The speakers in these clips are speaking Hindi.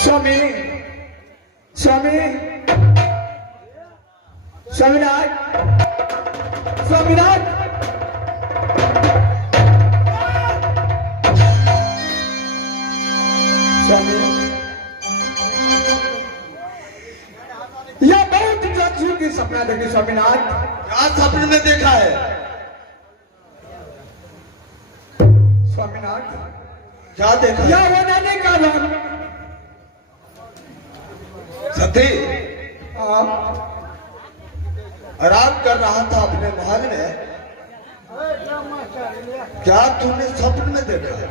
स्वामी स्वामी स्वामीनाथ स्वामीनाथ स्वामी यह बहुत जादू की सपना देखी स्वामीनाथ। क्या सपने में देखा है स्वामीनाथ? क्या देखा है? यह बनाने का नाम सती आप आराम कर रहा था अपने महल में। क्या तूने स्वप्न में देखा है?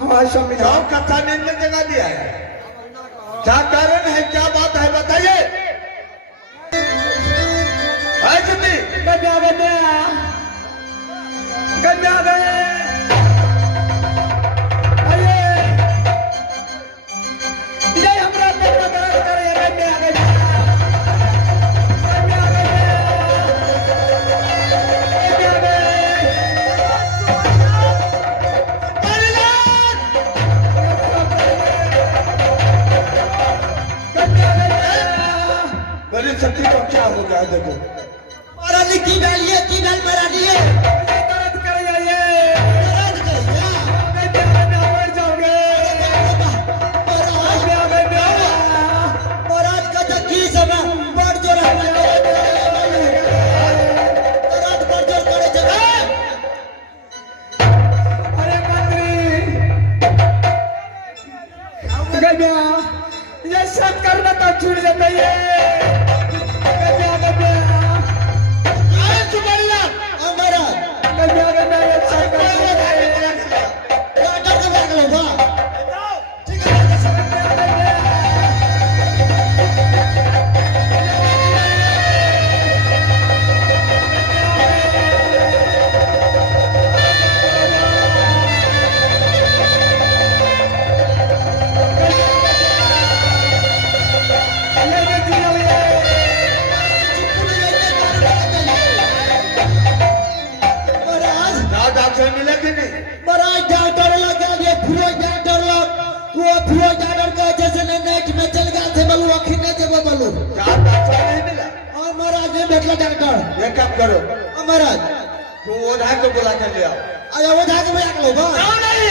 हमारे स्वामीनाथ क्यों कथा नींद में जगा दिया है? क्या कारण है, क्या बात है, बताइए। है सती? कन्या कन्या कन्या मेरी सती को क्या हो गया है? देखो महारानी की बैल ये की बैल महारानी ये दर्द कर जाइए महाराज कहिया मर जाओगे महाराज का तो की समय बड़ जोर महाराज बड़ जोर करे जगह। अरे मंत्री गया ये सब करना तो छूट जाता है। गया गया आज बढ़िया महाराज गया गया ये सब करना डॉक्टर के बैग लो बा ठीक है। महाराज क्या डॉक्टर मिले कि नहीं? महाराज डॉक्टर लग गया फिरो डॉक्टर लग वो फिरो डॉक्टर का जैसे ने नेट में चल गया थे बलू आखिर ने जब बलू क्या डॉक्टर नहीं मिला? और महाराज ने बैठला डॉक्टर ये काम करो, महाराज तू ओझा को बुला कर ले आओ। आया वो धागे में आग लो बा क्यों नहीं?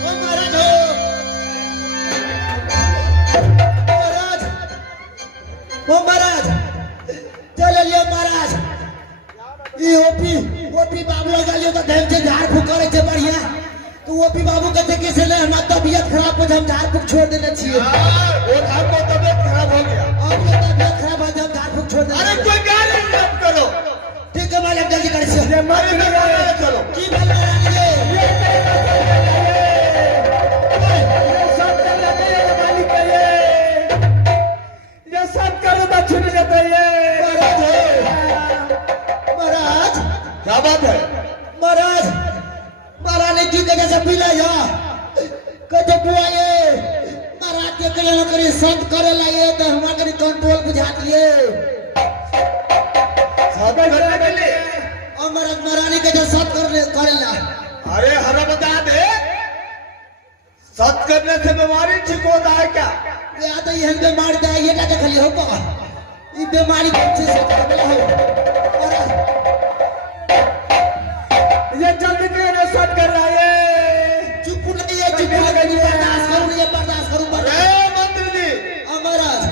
ओ महाराज हो महाराज ओ महाराज चल लियो महाराज ई ओपी बाबू लगा लियो तो ढंग से झाड़ फूक करे छे बढ़िया। तू ओपी बाबू कहते कि से ले हमरा तबीयत खराब हो हम झाड़ फूक छोड़ देने छिए। ओझा को तबीयत खराब हो गया। अब ये तबीयत खराब है हम झाड़ फूक छोड़ देने अरे छिए। कोई गाली मत करो। ठीक है मालिक जल्दी कर से ये मत करिए। चलो की बोल महाराज ये ये सब करना चाहिए मालिक का ये सब करना तो छूट जाता है। महाराज हो महाराज क्या बात है? महाराज महारानी की जगह से पीला या कते बुआए महाराज के करे न करे संत करे लाए तो हमरा के कंट्रोल बुझा दिए। सब करने के लिए? और महारानी के जो संत करे ला अरे हमें बता दे, सत करने से बीमारी ठीक होता है क्या? या तो ये बीमारी da ये का देख लियो को ई बीमारी कौन सी से करला हो महाराज ये जल्दी क्यों सब कर रहा है? चुप नहीं है चुप नहीं बर्दाश्त करूं अरे मंत्री जी, महाराज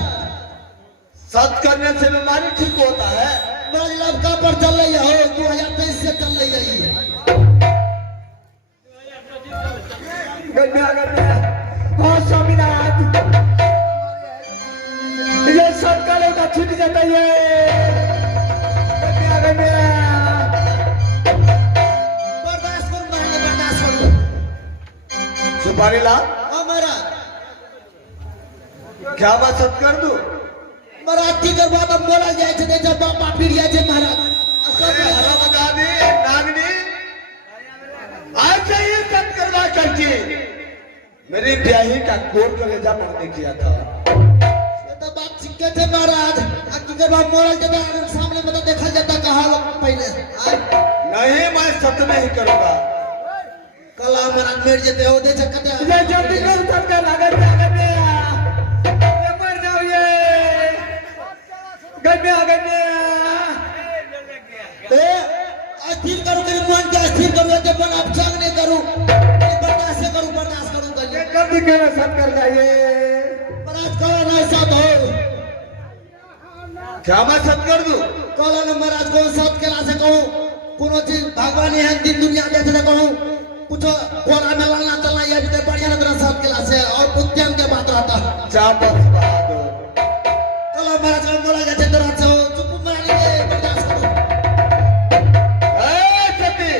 सत करने से बीमारी ठीक होता है। महाराज लबका पर चल रही हो 2023 से चल रही है गन्या गन्या हाँ स्वामीनाथ ये सब करो तो छूट जाता है। गन्या गन्या बर्दाश्त करूं महाराज बर्दाश्त करूं। सुपारी लाल, हमारा क्या मैं सत कर दूं? मराठी करवा तो बोला जाए छे जब बापा फिर जाए छे महाराज अरे हरा बता दी नागनी, मेरी ब्याही का कोट कलेजा पढ़ने किया था। ये तो बात ठीक है महाराज। अगर बाप मोरल जब सामने में तो देखा जाता कहा पहले नहीं, मैं सत्य नहीं करूंगा। कला महाराज मेरे जते हो दे सकते हैं। ये जल्दी कर सबका लागत लागत है ये मर जाओ ये गड्ढे आ गए ए अस्थिर करो कि मन के अस्थिर करो जब मन आप संग नहीं करूं बर्दाश्त करूं ये जल्दी कर सब कर जाइए महाराज कला ना साथ हो क्या मैं सत्य कर दूं? कला ने महाराज को साथ केला से कहूं कोनो चीज भगवान है दिन दुनिया देख ले कहूं कुछ कोना में ललना चलना ये भी बढ़िया तरह साथ केला से और उद्यम के बात रहता चापस बहादुर। कला महाराज का बोला जाते तरह से चुप मारने के बर्दाश्त करो। सती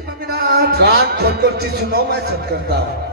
स्वामीनाथ कान खोलकर चीज सुनो, मैं सत्य करता हूँ।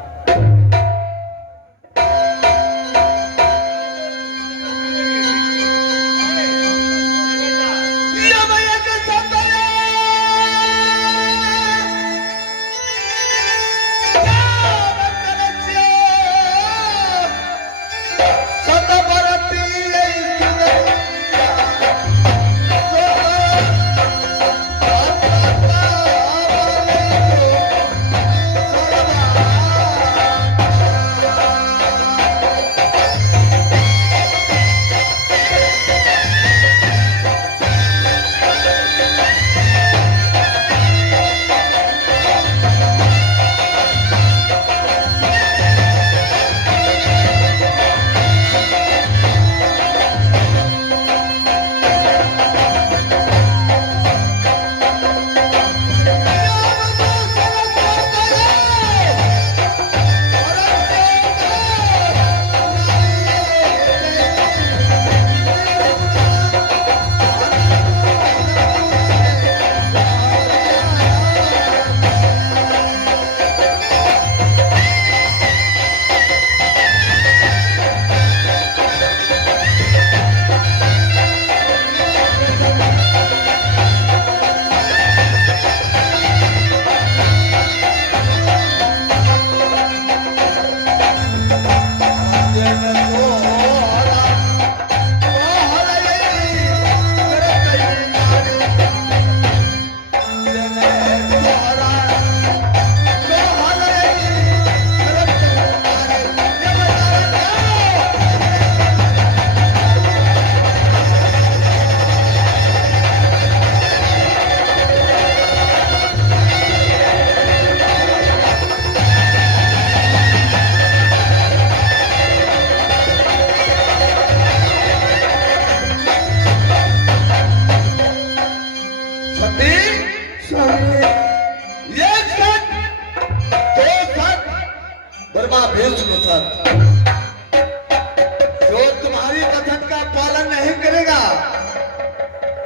जो तुम्हारी कथन का पालन नहीं करेगा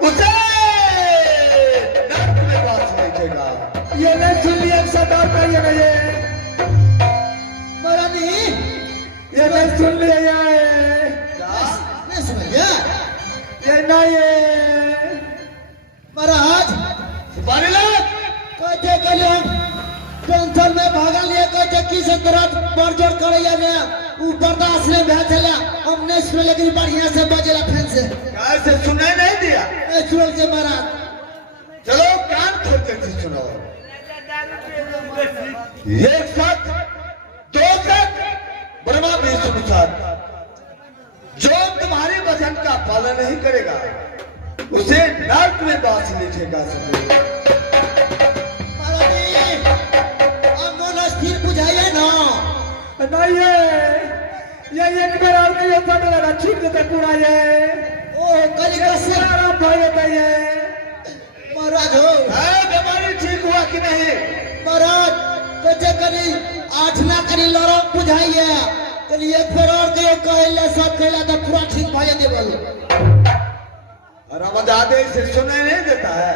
उसे नरक में वास लिखेगा। ये नहीं सुन लिया सदा कहिए ना ये महारानी ये नहीं सुन लिया ये नहीं सुन लिया ये नहीं ये महाराज सुपारी लोग कहते कलियो टेंशन में भागा लिए कहते की से तुरंत बरजोड़ करैया ने ऊ बर्दाश्त नहीं भे चला हमने सुन लेकिन बढ़िया से बजेला फैन से कैसे सुनाई नहीं दिया। ए सुन के महाराज चलो कान खोल कर चीज सुनो। एक सत दो सत ब्रह्मा विष्णु सत जो तुम्हारी वचन का पालन नहीं करेगा उसे नरक में वास लिखेगा। बुझाइए ना नहीं ये एक बार और ये पता लगा छूट देता पूरा ये ओ कल कैसे आराम भाई होता ये महाराज हो बीमारी ठीक हुआ कि नहीं? महाराज कैसे करी 8 ना करी लड़ो बुझाइए कल एक बार और के कहले सब कहला तो पूरा ठीक भए देबल रमजादे से सुनाई नहीं देता है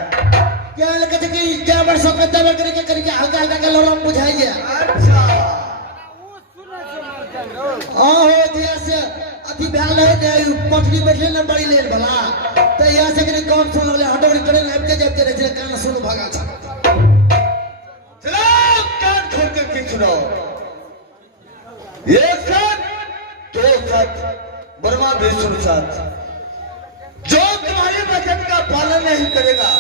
क्या कहते कि क्या वर्ष में दबल करके हल्का हल्का के लड़ो बुझाइए। अच्छा हां हो दिया से अभी भैल है ने पटरी बैठले न बड़ी लेल भला तो यहां से के काम सुन ले हटोरी करे लेके जब तेरे जे कान सुन भागा था। चलो कान खोल कर के सुनो। विष्णु साथ, जो तुम्हारे वचन का पालन नहीं करेगा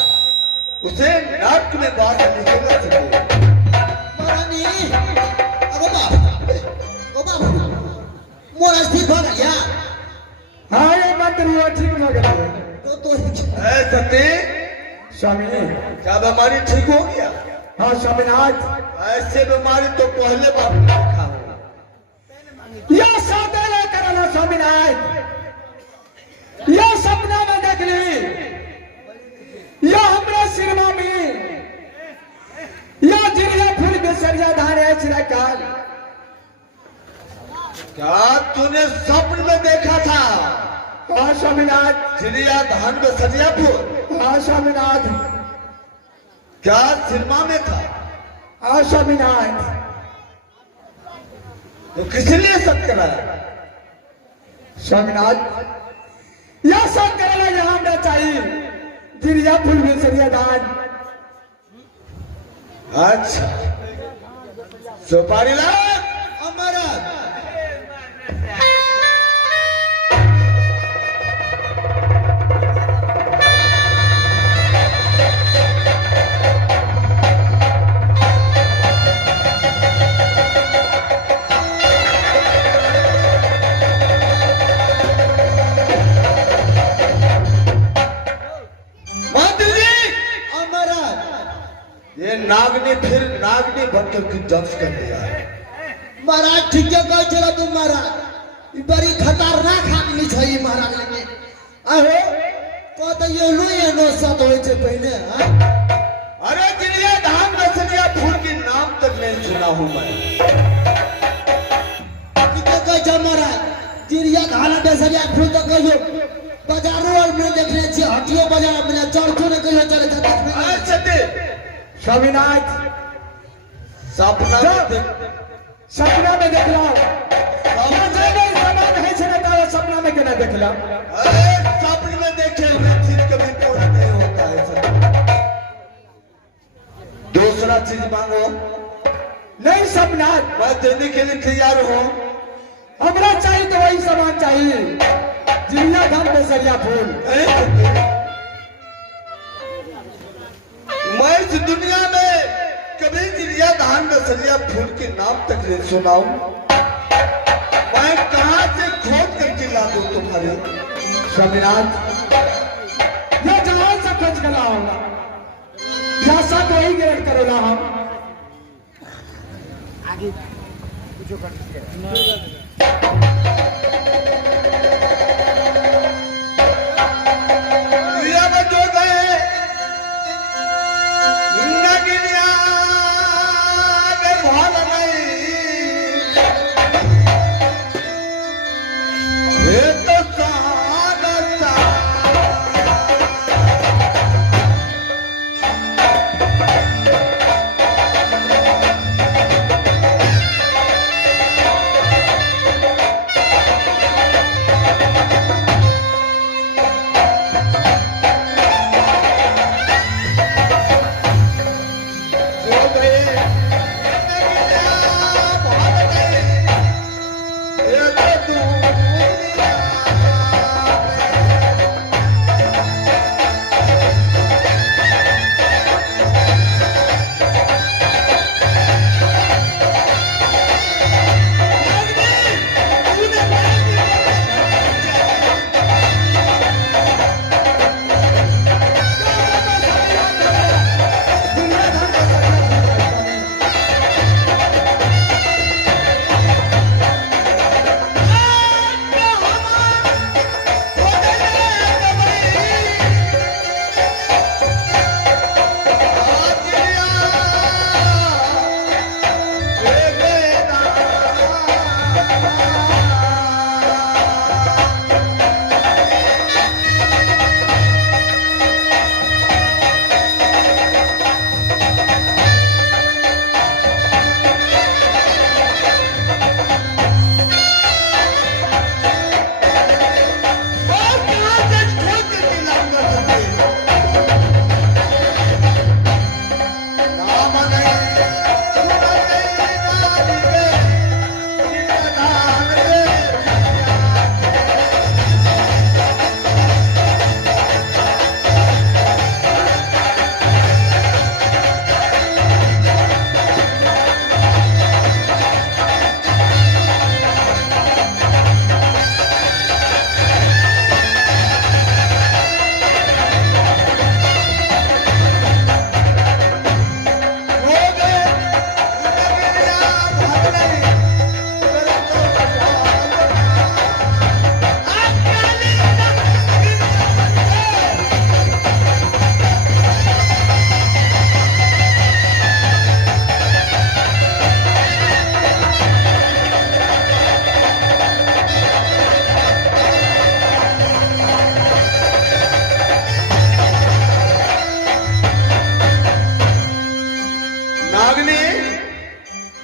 उसे नरक में बात लिखेगा सके। महारानी अगो बाप मोरा ठीक हो गया। हाँ ये मंत्री वो ठीक हो गया। तो ऐ सती, स्वामी क्या बीमारी ठीक हो गया? हाँ स्वामीनाथ, ऐसे बीमारी तो पहले बार देखा हो। यह सौदे लेकर आना स्वामीनाथ, यह सपना में देख ली, यह हमारे सिरमा में यह जिरिया फूल बेसरिया धान है चिरकाल। क्या तूने स्वप्न में देखा था? हाँ स्वामीनाथ। चिड़िया धान में सरियापुर? हाँ स्वामीनाथ। क्या सिरमा में था? हाँ स्वामीनाथ। तो किस लिए सब कराया? स्वामीनाथ यह सब करना यहाँ ना चाहिए, जिरिया फूल बेसरिया धान। अच्छा सुपारी ला। हमारा ये नागनी फिर नागनी बनकर की जब्त कर दिया है। महाराज ठीक है कह चला तुम महाराज, ई बड़ी खतरनाक आदमी छै ई महाराज लगे। आहो कहते ये नो सत होय छै पहले। हां अरे चिड़िया धान रसलिया फूल के नाम तक नहीं सुना हूं मैं। ठीक है कह छ महाराज, चिड़िया धान बेसरिया फूल तो कहियो बाजारों और में देखने छी, हटियो बाजार में चढ़तो ने कहियो चले था देखने। अच्छा स्वामीनाथ सपना सपना में देखला सपना में केना देखला? सपने में देखे हुए चीज कभी पूरा नहीं होता है सर। दूसरा चीज मांगो। नहीं स्वामीनाथ, मैं देने के लिए तैयार हूँ। हमरा चाहिए तो वही सामान चाहिए, जिरिया धान बेसरिया फूल। मैं इस दुनिया में कभी चिड़िया धान बेसरिया फूल के नाम तक नहीं सुनाऊं। मैं कहां से खोज करके ला दूं तुम्हारे? स्वामीनाथ यह जहां से खोज कर ला होगा, या सब वही गिरफ्त करोला हम। आगे कुछ कर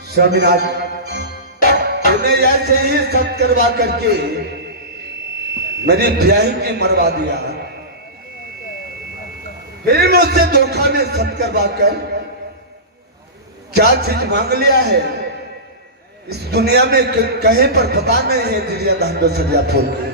स्वामीनाथ, तूने ऐसे ही सत करवा करके मेरी ब्याही की मरवा दिया, फिर मुझसे धोखा में सत करवा कर क्या चीज मांग लिया है इस दुनिया में कहीं पर पता नहीं है। दुनिया धान सरिया फूल के